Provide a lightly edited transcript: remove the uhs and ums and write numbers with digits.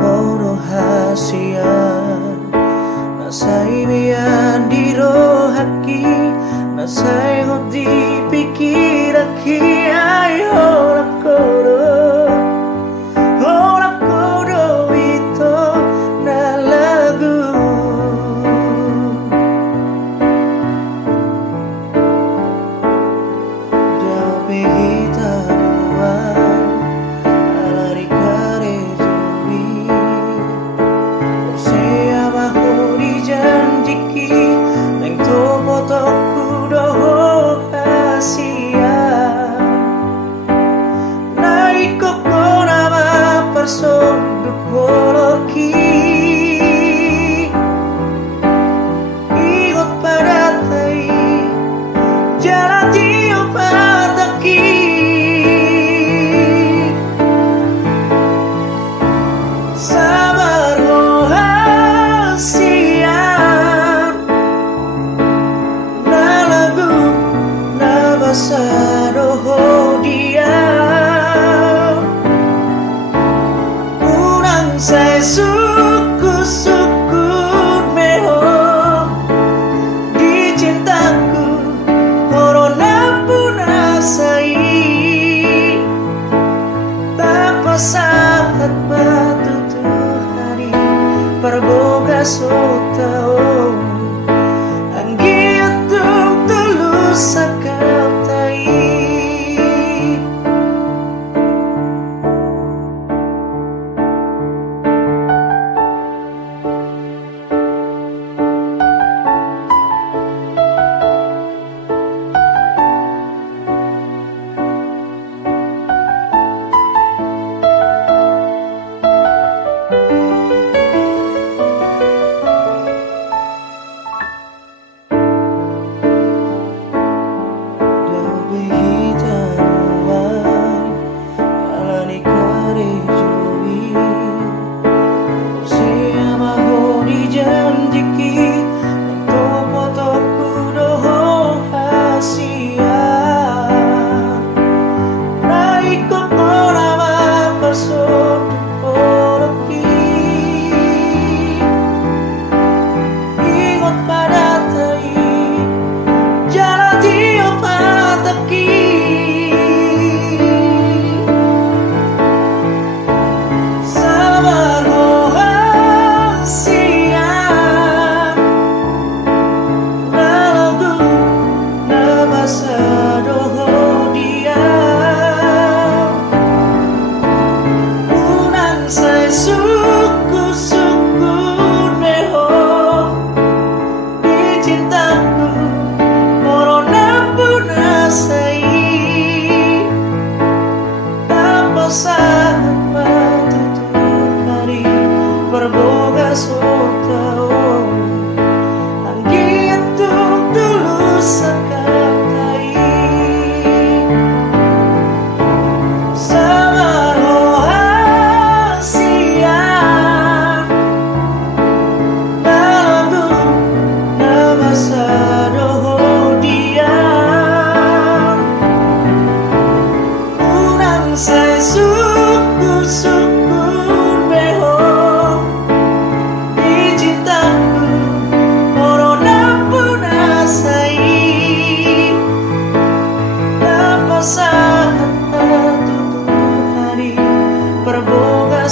kau rahasia nasai mian di rohaki nasai hot di pikir aki ayo lakoro ito na lagu jauh kita luar alari kare jui siapa hori janjiki neng topo toku doho hasia naik kona ma personduk holoki ikut pada tai jalan tio pataki sabar rahasia na lagu na basa doho dia urang saya suku meho di cintaku corona pun asai tanpa saat batu hari perboga sotao anggi untuk tulus sakau tai perboga sotao anggi untuk tulus sakau tai sabar rahasia na lagu na basa doho dia urang saya suku saat tutup hari perboga